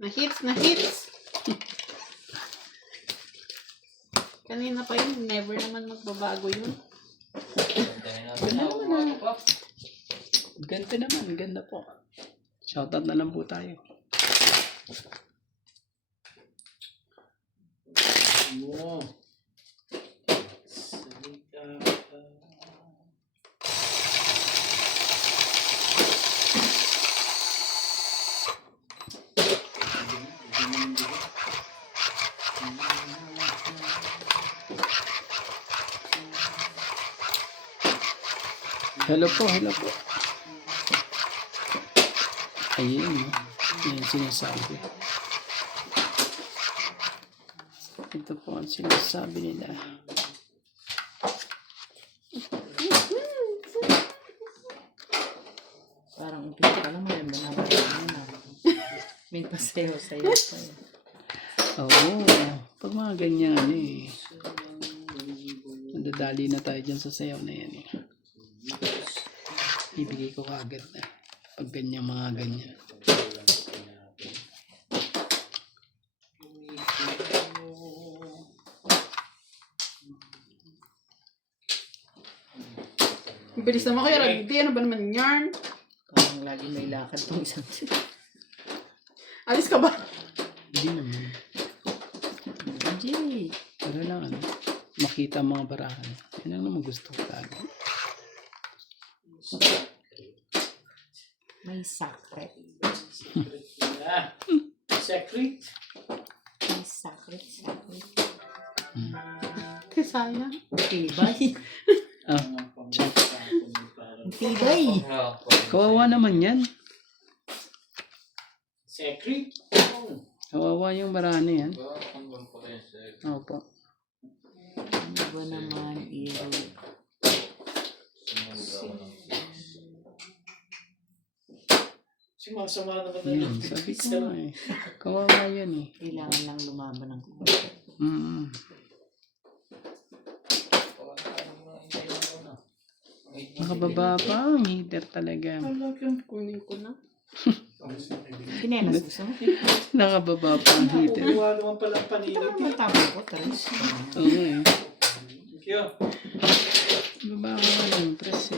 Na hits. Kanina pa yun, never naman magbabago yun. Ganda naman, ganda po. Shoutout na lang po tayo. Wow. Hello po, hello po. Ayun, yan sinasabi. Ito po ang sinasabi nila. Parang umpisa pa lang, may manabay na. May pasayaw-sayaw pa yun. Oo, pag mga ganyan nadadali na tayo dyan sa sayaw na yan Ibigay ko kaagad na pag ganyan mga ganyan. Bilis naman kayo, Ragdi. Ano ba naman yarn? Parang lagi may lakad tong isang Alis ka ba? Hindi naman. Jay. Pero lang makita ang mga barahan. Yan ang naman gusto ko talaga. May sakret. Secret. May sakret. Sayang. Tibay. Check. Tibay. Kawawa naman yan. Secret. Kawawa yung barahan na yan. Opo. Ano ba naman iyo? Sumasama naman na Yan, lang. sabi ko nga Kawawa yan Kailangan lang lumaban ng konti. Nakababa pa. Ang heater talaga. Alam yung kunin ko na. Pinelas gusto mo? Nakababa pa ang heater. Kukuha naman pala ang Ito paninit. naman matapos ko. Taras. Oo Thank you. Baba ko nga lang. Press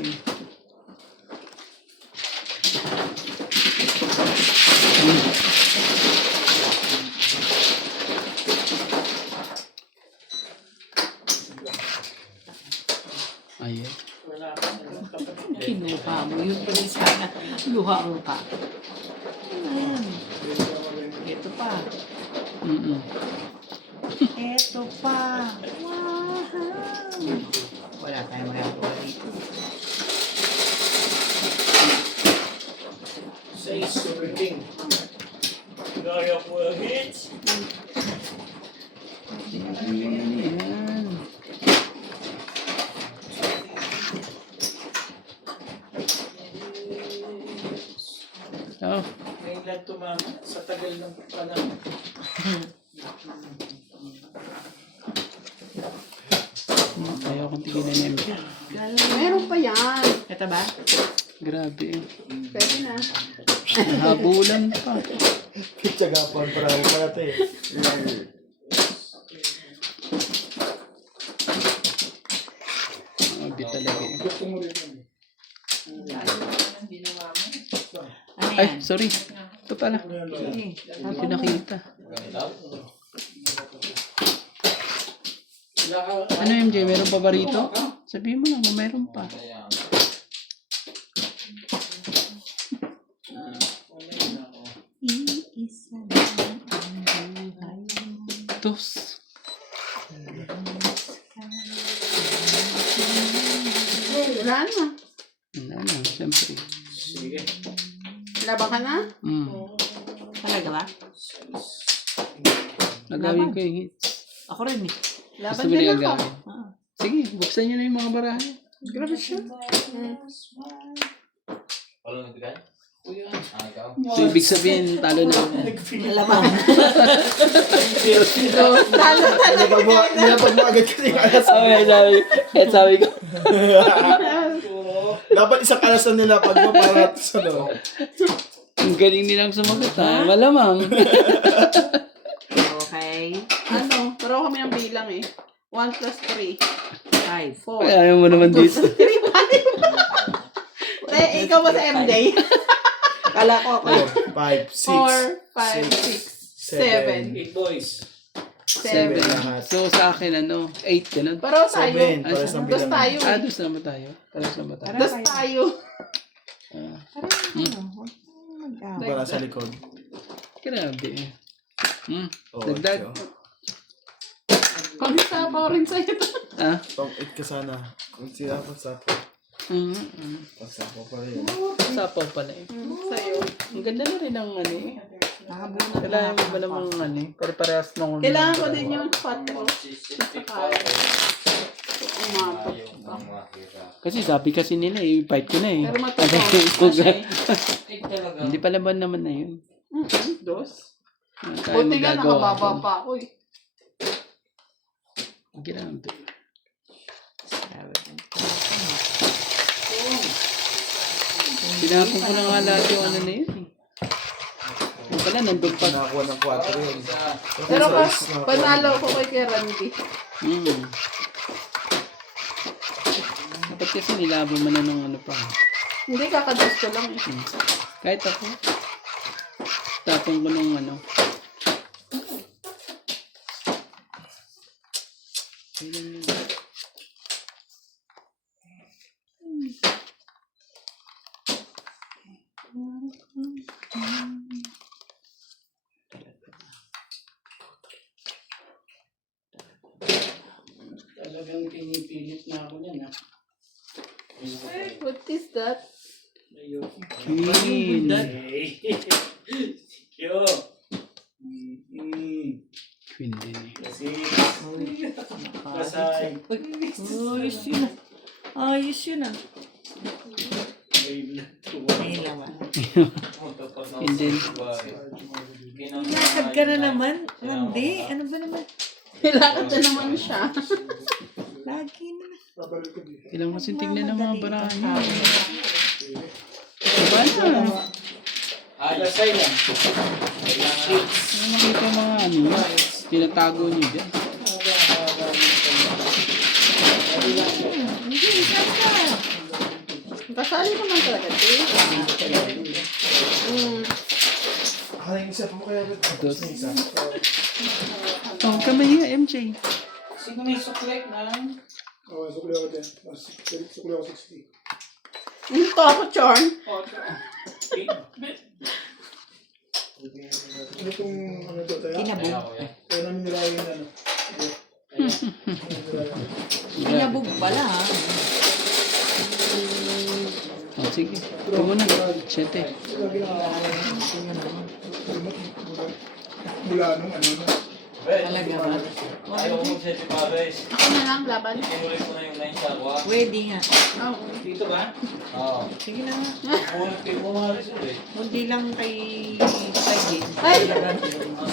Ayan. Wala ka na lang kapatid. Kinuha mo. Yun pa rin sana. Luhaan ka. Ayan. Ito pa. Ito pa. Wow. Wala tayong magagawa dito. Say Super King. Gaya po ang hits. Ayan. Oh, Ngayon lang tumama sa tagal ng panahon. ayaw kong tigilan ng MP. Meron pa yan. Ito ba? Grabe. Pwede na. Habulan pa. Kitsagapan para ako pa natin. Grabe talaga Ano Ay, yan? sorry. Ito pala. Sige. Hindi nakita. Ano MJ, meron pa ba rito? Sabihin mo lang kung meron pa. Iisa lang ang buhay mo. Dos. Wala na. Ano, siyempre. Sige. Laban ka na? Talaga ba? Nagawin ko yung hits. Ako rin eh. Laban Gusto mo din rin ako. agawin? Sige, buksan nyo na yung mga barahan. Grabe siya. So, ibig sabihin, talo na. Alamang. Nilapag mo agad kasi yung alas. Sabi ko. Dapat isang alas na nilapag mo para sa Ang galing nilang sumagot ha. Malamang. Okay. Ano? Pero kami ang bilang eh. 1 plus 3. 5. 4. Ayaw mo naman dito. 3, 1. Ikaw ba sa M-Day? Kala ko ako. 4, 4, 5, 6, 7. 5, 6, 8 boys. 7. lahat. So sa akin 8 ganun. Pero tayo. 7. Para sa Dos tayo eh. Dos naman tayo. Pares naman tayo. Dos tayo. Ah, Para sa likod. grabe eh. Oh, Dagdag. Pag-isa pa rin sa'yo to. Ah? Top 8 ka sana. Kung sila pa sa Pagsapo pa rin. Sapaw pala eh. Sa'yo. Ang ganda na rin ang ano eh. Kailangan mo ba namang ano eh. Pero parehas nung Kailangan ko din yung 4. Sa kaya. Umapot pa. Kasi sabi kasi nila eh, fight ko na eh. Pero matapos na siya eh. Hindi pa laban naman na yun. Dos. Tayo Buti nga magagawa. nakababa pa ako eh. Grabe. Pinapon ko na nga lahat yung ano na yun eh. Yung pala, nandun pa. Nakakuha ng 4 yun. Pero panalo ko kay Kuya Randy. Dapat kasi nilaban mo na ng ano pa. Hindi, kakados ko lang eh. Kahit ako. Tapon ko nung ano. Kailan yun? Talagang pinipilit na ako yan ah. What is that? Queen. Yo. Queen din eh. Kasi. Kasay. Ayos yun ah. Ayos yun ah. Ay naman. Queen din. Lakad ka na naman. Hindi. Ano ba naman? Nilakad na naman siya. Lagi na. Kailangan kasi tignan ng mga barahan niya. Diba na? Kasay lang. Ano nakita yung mga ano yun? Tinatago niyo dyan. Kasali naman talaga. Isa po kaya. Dos. Oh, kamahiya, MJ. Sino may suklek na? Oo, sukli ako din. Sukli ako 60. Ito ako, Chorn. Ano itong ano to tayo? Kinabog. Kaya namin nilagay yung ano. Kinabog pala ha. Oh, sige. Ito muna. 7. Lagi lang mula nung ano. Talaga ba? Ayaw ko mag-set si Pares. Ako na lang, laban. Kinulit ko na yung 9 sa aqua. Pwede nga. Oo. Dito ba? Oo. Sige na nga. Bunot kay Pumares ulit. Hindi lang kay Jin. Ay! Ang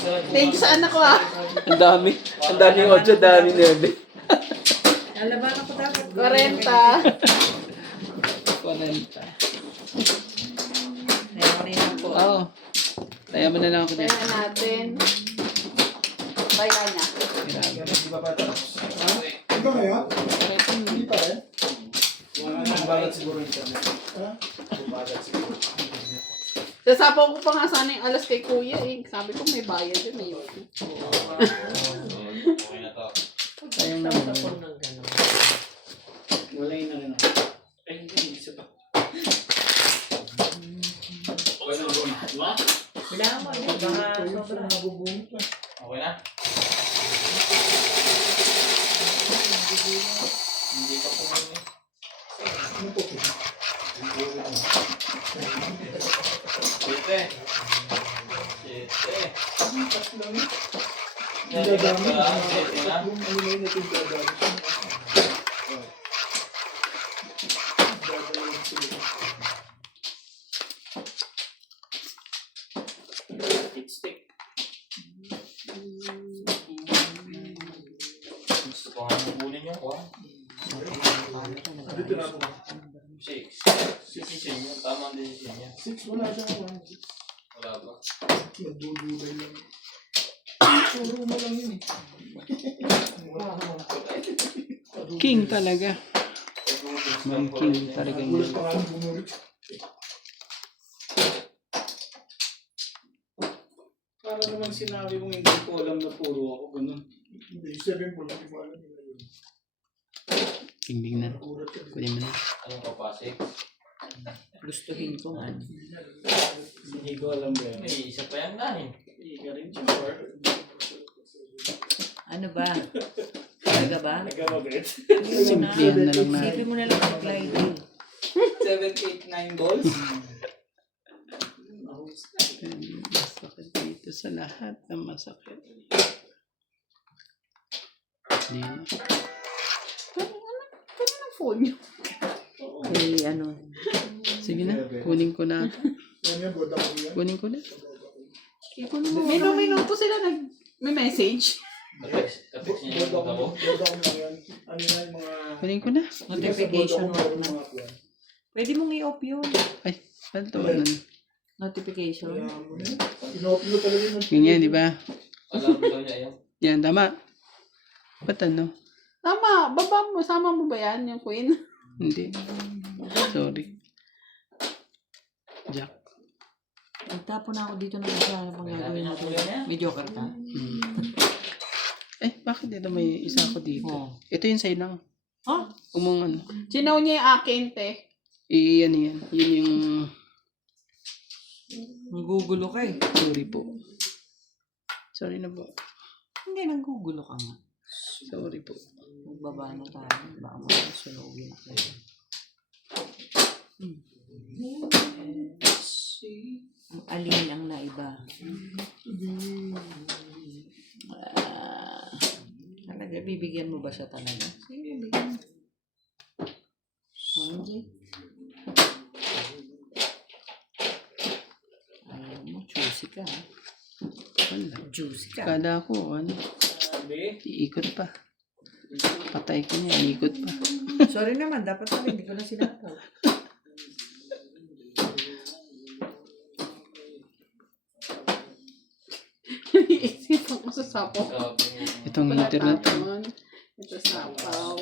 sarap. Thank you sa anak ko ah. Ang dami. Ang dami yung 8, dami 9. Alabanan ko dapat. 40. 40. Ayaw po. Oo. Taya mo na lang ako dyan. Kaya natin. Kaya niya. Grabe. Di ba pa tapos? Ito kaya? Hindi pa rin. Balat siguro yung internet. Ha? Balat siguro. Sasapaw ko pa nga sana yung alas kay Kuya eh. Sabi ko may bayad yun eh. Okay na to. Sayang naman. Wala yun na rin. Ay, hindi. Isa pa. Okay na ba? Bilangan mo. Baka sobra. Nabubunot na. Okay na? Hindi pa po yun eh. Ano po? Siyete. Ang gagamit. Siyete na. Yung ano na yun natin gagamit. Stick. Gusto ko nga nabulin yung kuha. Dito na ako. 6. 6 yung tama ang decision niya. 6 wala siyang 1. Wala ba? Nagdudulay lang. Puro mo lang yun eh. King talaga. May king talaga Wala yun. pa nga bumulit. Para naman sinabi mong hindi ko alam na puro ako, ganun. Hindi, 7 po lang. Hindi mo alam yun. Tingnan na. Nagulat ka. Kunin mo na. Anong kapasik? Gustuhin ko man. Hindi ko alam ba yan. May isa pa yan na eh. Hindi ka rin sure. Ano ba? Talaga ba? Nagkabagit. Simplihan na lang natin. Isipin mo na lang ang Friday. 7, 8, 9 balls. Masakit dito sa lahat ng masakit. Hindi na. Kanya ng phone niyo. Eh, ano? Sige na, kunin ko na. Yan yan, boda ko yan. Kunin ko na. Minuto sila may message. Kapit niya yung Boda ako. ko. Boda ko lang yan. Ano yan, mga... Kunin ko na. Notification Boda ko work na. mga kwan. Pwede mong i-off yun. Ay, ano to? Ano? Notification. Kaya mo yan. Ino-upload ko talaga yung... Ganyan, di ba? Alam daw niya yan. Yan, tama. Ba't ano? Tama, baba mo. Sama mo ba yan, yung queen? Hindi. Sorry. Jack. Nagtapo na ako dito ng isa. Ano pang gagawin mo doon? May joker ka? Eh, bakit ito may isa ako dito? Oo. Ito yung sa'yo lang. Oh, Umong ano. Sinaw niya yung akin, te. Ano yan. Yun yung... nagugulo ka eh. Sorry po. Sorry na po. Hindi, nagugulo ka nga. Sorry po. Magbaba na tayo. Baka makasunogin ako. Ang alin ang naiba. Talaga, bibigyan mo ba siya talaga? Sige, bigyan mo. Hindi. Ayaw mo, juicy ka ha. Wala. Juicy ka. Kada ko, ano, Sabi, iikot pa. Patay ko niya, iikot pa. Sorry naman, dapat pala hindi ko na sinataw. Iisipan ko sa sapo. Itong heater na to. Tapon. Ito sapaw.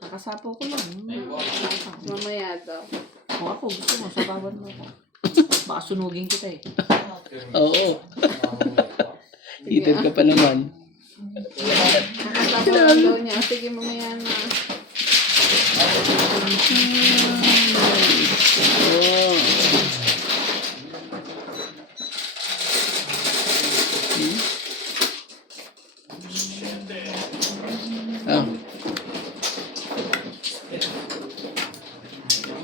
Nakasapaw ko lang. Mamaya daw. Kung ako, gusto mo, sabawan mo ako. Baka sunugin kita eh. Oo. Heater ka pa naman. Nakasapaw daw niya. Sige, mamaya na. Oh. Ah,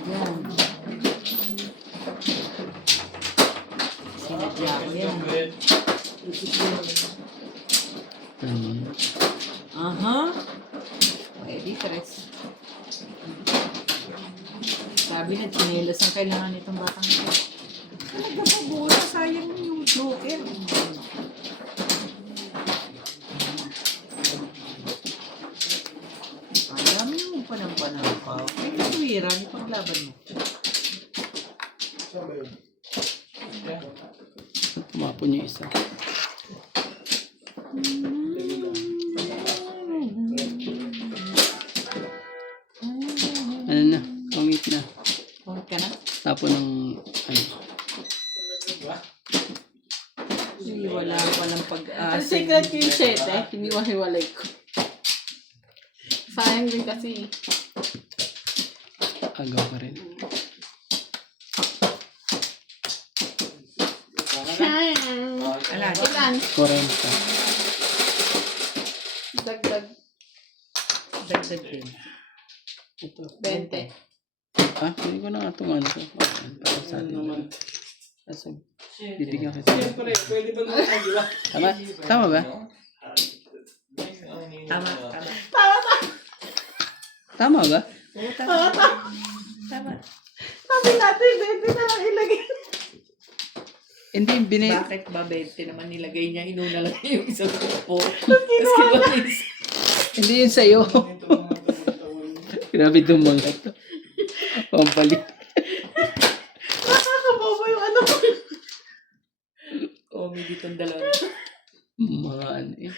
Yan. Sinadya ko yan. Aha. Pwede, tres. Sabi na, chinelas ang kailangan nitong batang ito. Talaga pa, bola. Sayang yung joker. Ang dami mo pa ng panangkaw. Ay, natuwira. Ano paglaban mo? Saan ba yun? tumapon yung isa. Ano na, pangit na. Huwag ka na. Tapon ng, ano, Ay, wala palang Ang pag-asa. secret yung shit eh. Hiniwa-hiwalay ko. Sayang din kasi. agaw ka rin. Sayang. Ala, Ilan? 40. Dagdag dagdag din. Ito. 20. Ah, hindi ko na nga itong ano. Para sa atin. Kasi, bibigyan kita. Siyempre, pwede ba naman tayo, di ba? Tama? Tama ba? Tama, tama. Tama ba? Oo, tama. Tama. Sabi natin, 20 na lang ilagay. Hindi, Bakit ba 20 naman nilagay niya? Inuna lang niya yung isang po. Tapos kinuha niya. hindi yun sa'yo. Grabe dumangat to. Pampalik. Nakakabobo yung ano ko. itong dalawa. Mga ano eh.